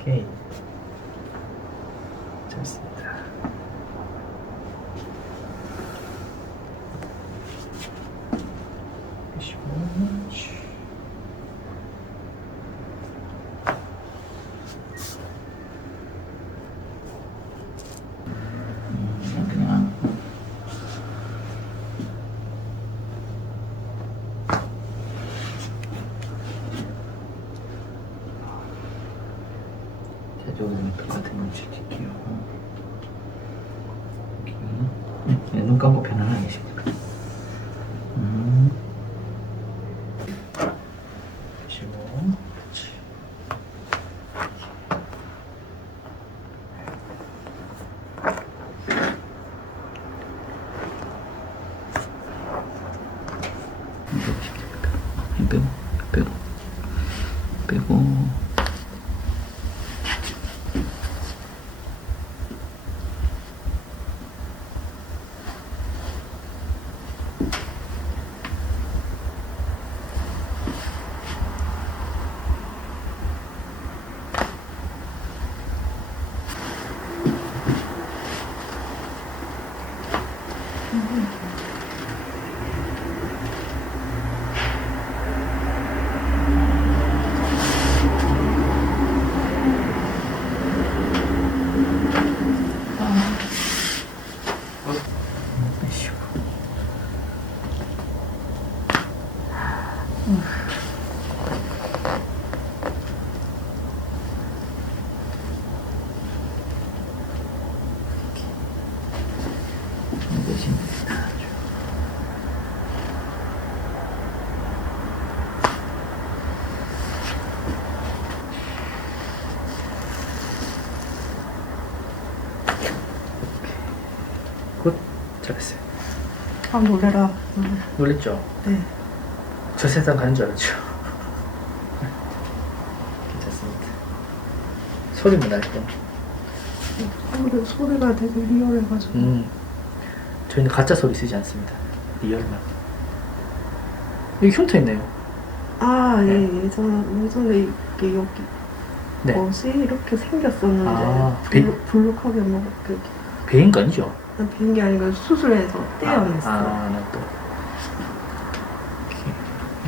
오케이. 좋습니다. 그냥 여기는 똑같은 걸 시킬게요. 여기 눈 감고 편안하게 계십니다. 그리고 그렇지. 빼고 빼고 빼고 빼시고 빼시면 됩니다. 굿, 잘했어요. 아, 놀래라. 놀랬죠? 네. 저 세상 가는 줄 알았죠? 괜찮습니다. 소리만 날 때. 소리가 되게 리얼해가지고. 저희는 가짜 소리 쓰지 않습니다. 리얼만. 여기 흉터 있네요. 아, 네. 예, 예전에 이게 여기 네. 뭐지? 이렇게 생겼었는데. 아, 불룩하게 막 이렇게. 배인 거 아니죠? 빈 게 아니고 수술해서 떼어냈어. 나 또.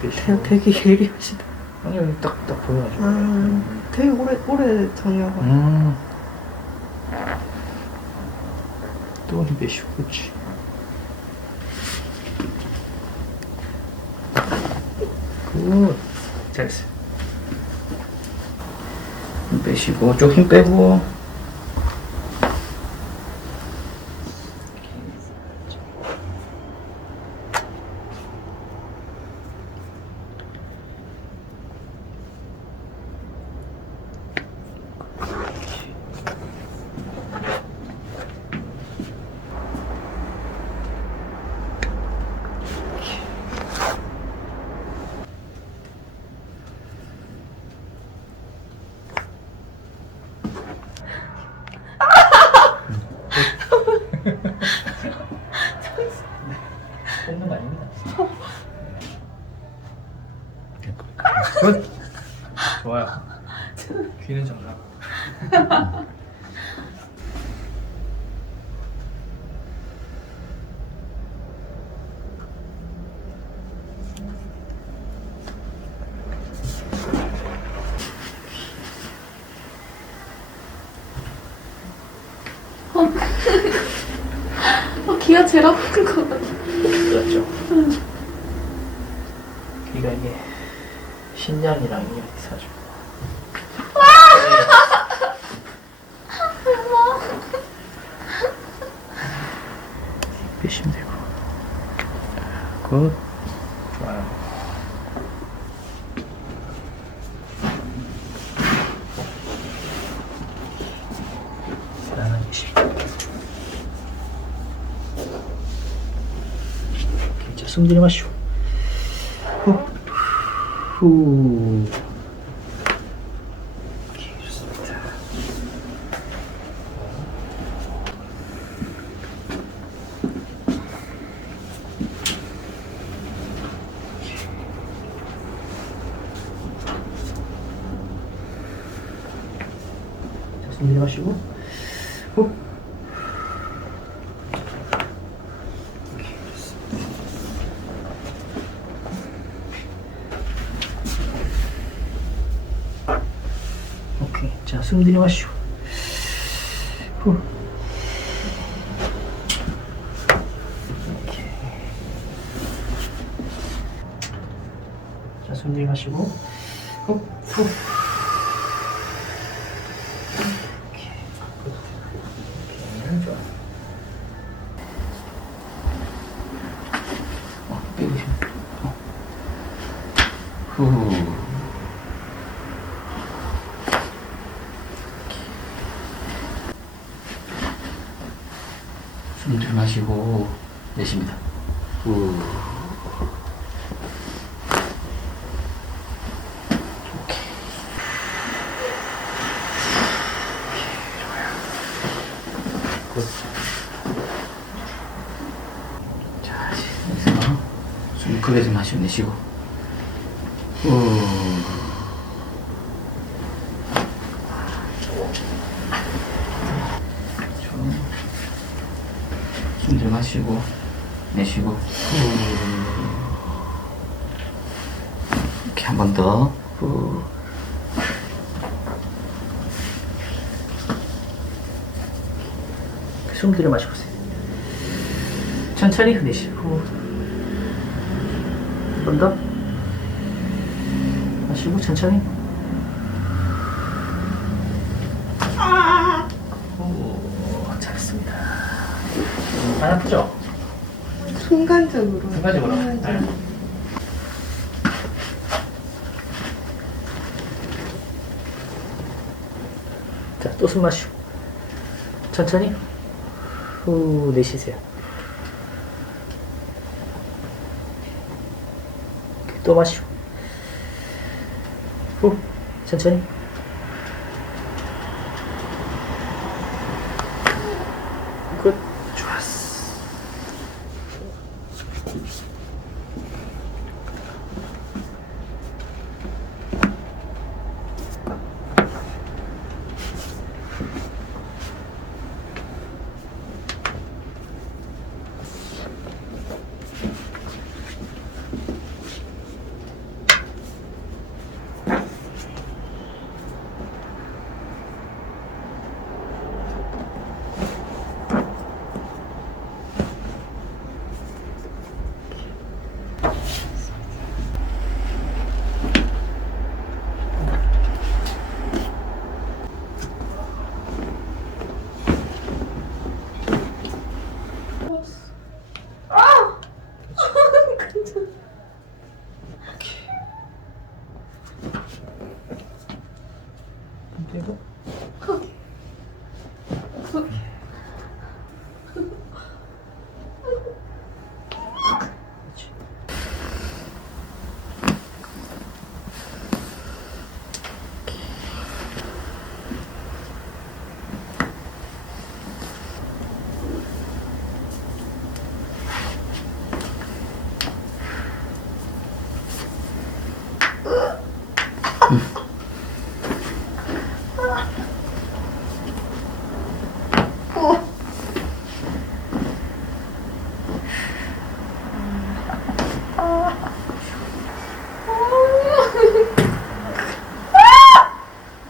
이렇게. 되게 예리하시다. 아니, 여기 딱 보여가지고. 되게 오래 전이어가지고. 또 힘 빼시고, 그렇지. 굿. 잘했어요. 힘 빼시고, 쭉 힘 빼고. 뽑는 거 아닙니다. 굿! 좋아요. 귀는 정상. 귀가 제일 아픈 거 같아. 그렇죠. 귀가 이게 신장이랑 이게 있어가지고. 빼시면 되고. 굿. 좋아요. 편안하게 쉬고. 오케이, 자, 숨 들이마시고. 후. 오케이, 좋습니다. 숨 들이마시고 후. 오케이. 자, 숨 들이마시고 후. 오케이. 자, 숨 들이마시고 후. 후. 오케이. 오케이. 좋아. 빼고 싶어. 후. 숨 들이마시고 내쉽니다. 후. 오케이. 좋아요. 굿. 자, 여기서 숨 크게 좀 마시고 내쉬고. 후. 숨 들이마시고 내쉬고 후. 이렇게 한 번 더. 후. 숨 들이마시고 있어요. 천천히 내쉬고 한 번 더 마시고 천천히. 오, 잘했습니다. 안 아프죠? 순간적으로. 순간적으로. 네. 자, 또 숨 마시고 천천히 후 내쉬세요. 또 마시고 후 천천히. 끝. 좋았어. 그리고 그렇지.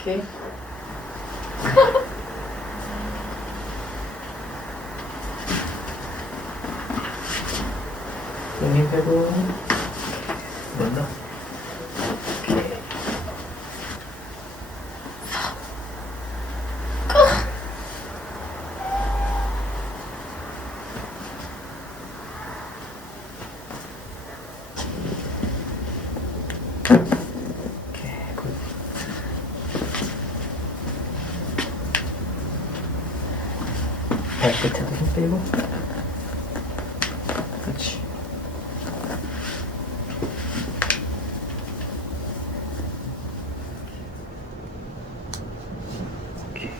오케이. 힘 빼고 뭔가 오케이 굿. 발끝에도 힘 빼고 그렇지. 오케이.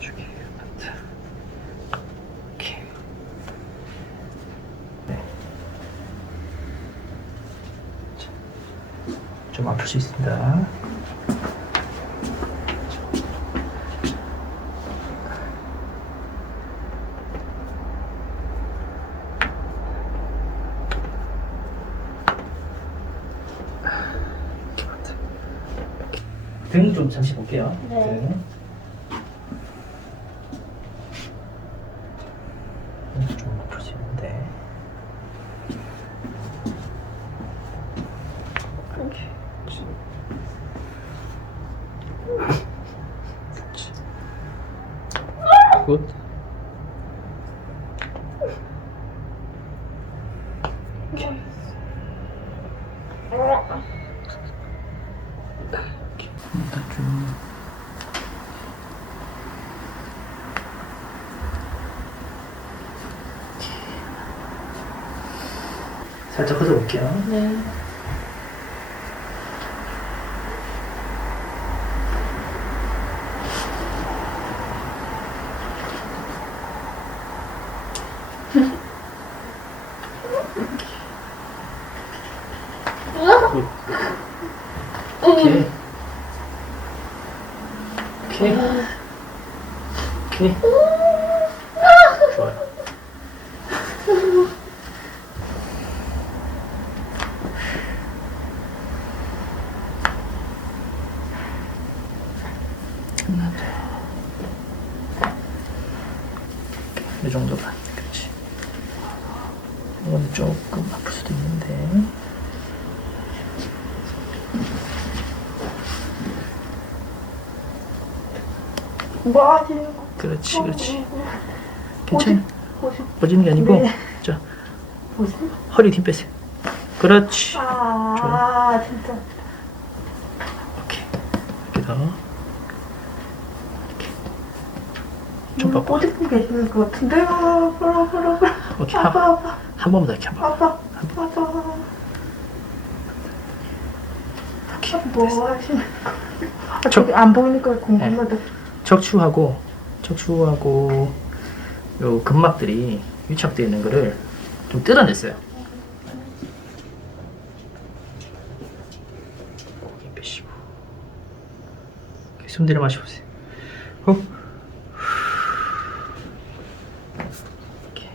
저기 맞다. 오케이. 좀 아플 수 있습니다. 등 좀 잠시 볼게요. 네. 좀 아플 수 있는데. 그렇지. 굿. 살짝 걷어볼게요. 네. 오케이. 오케이. 오케이. 좋아요. 이 정도만. 그렇지. 이건 조금 아플 수도 있는데. 뭐 하시는 거? 그렇지, 그렇지. 괜찮아. 보시. 꺼지는 게 아니고, 네. 자, 보시. 허리 힘 빼세요. 그렇지. 아, 진짜. 오케이. 이렇게 더. 이렇게. 좀 봐봐. 꼬집고 계시는 것 같은데? 아, 아파. 오케이. 아파. 한 번만 더 이렇게 한 번. 아파. 오케이. 뭐 됐어. 하시는 거? 아, 저- 저기 안 보이니까 궁금하다. 척추하고 요 근막들이 유착되어 있는 거를 좀 뜯어냈어요. 고개 빼시고 숨 들여 마셔보세요. 후. 이렇게.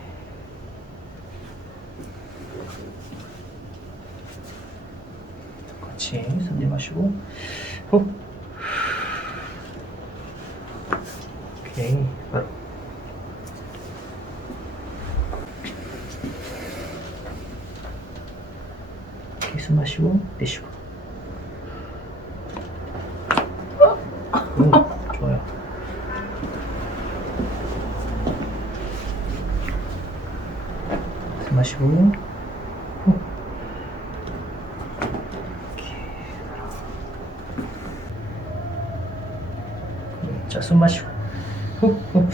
그렇지. 숨 들여 마시고 후. 오케이. 바로. 오케이, 숨 마시고 내쉬고. 오, 좋아요. 숨 마시고 후. 오케이. 자, 숨 마시고 후, 후.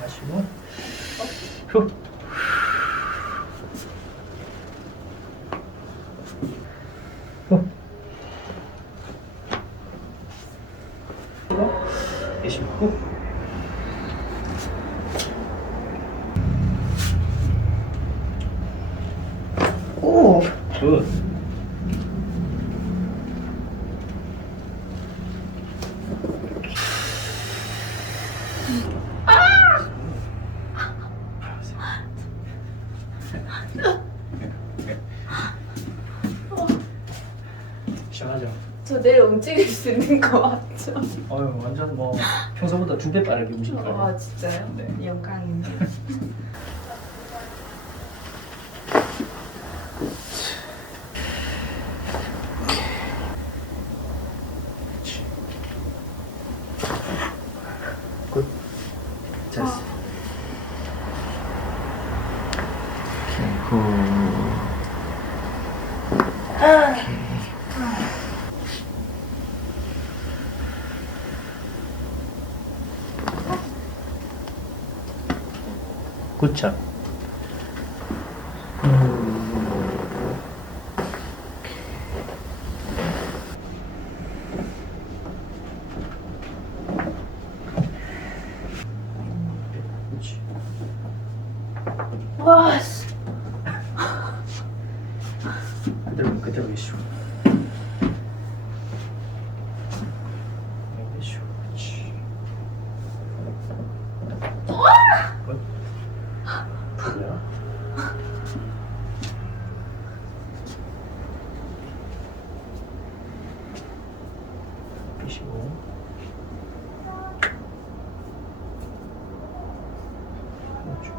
마시고 후. 후. 내쉬고 후. 오. 굿. 시원하죠? 저 내일 움직일 수 있는 거 맞죠? 어유 완전 뭐 평소보다 2배 빠르게 움직일 거예요. 아, 진짜요? 네. 영광입니다. 굿. 잘했어. 오케이, 굿. 굿잡. 와, 씨. 그대로 계시오. 계시오. 그렇지. 뭐야? 계시고. 그렇죠.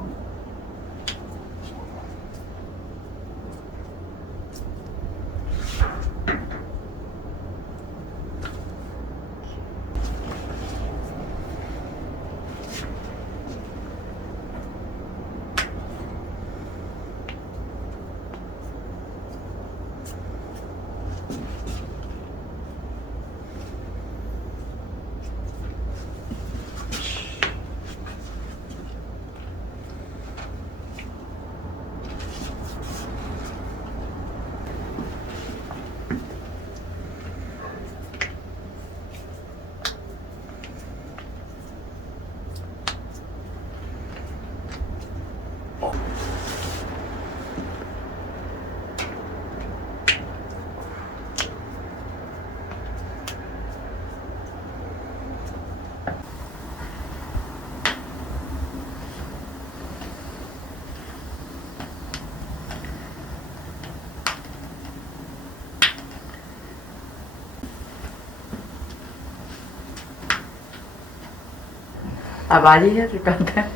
아, 많이 해줄 것 같아.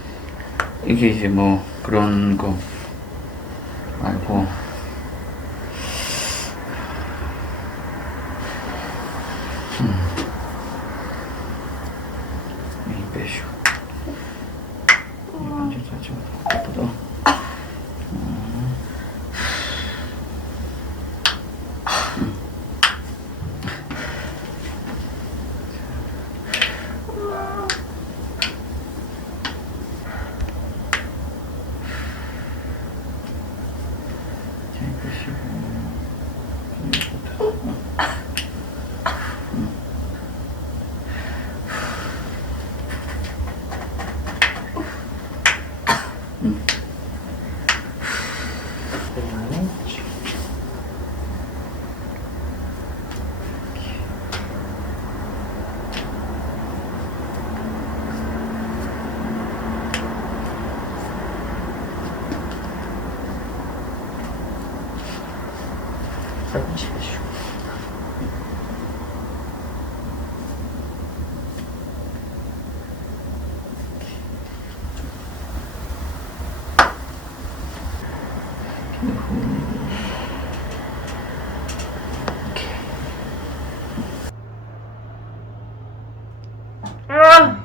이게 이제 뭐 그런 거 말고 이 빼쇼 이건 진짜 좀 예쁘다. 잘 빼시고 네. 살짝 계시고. 아!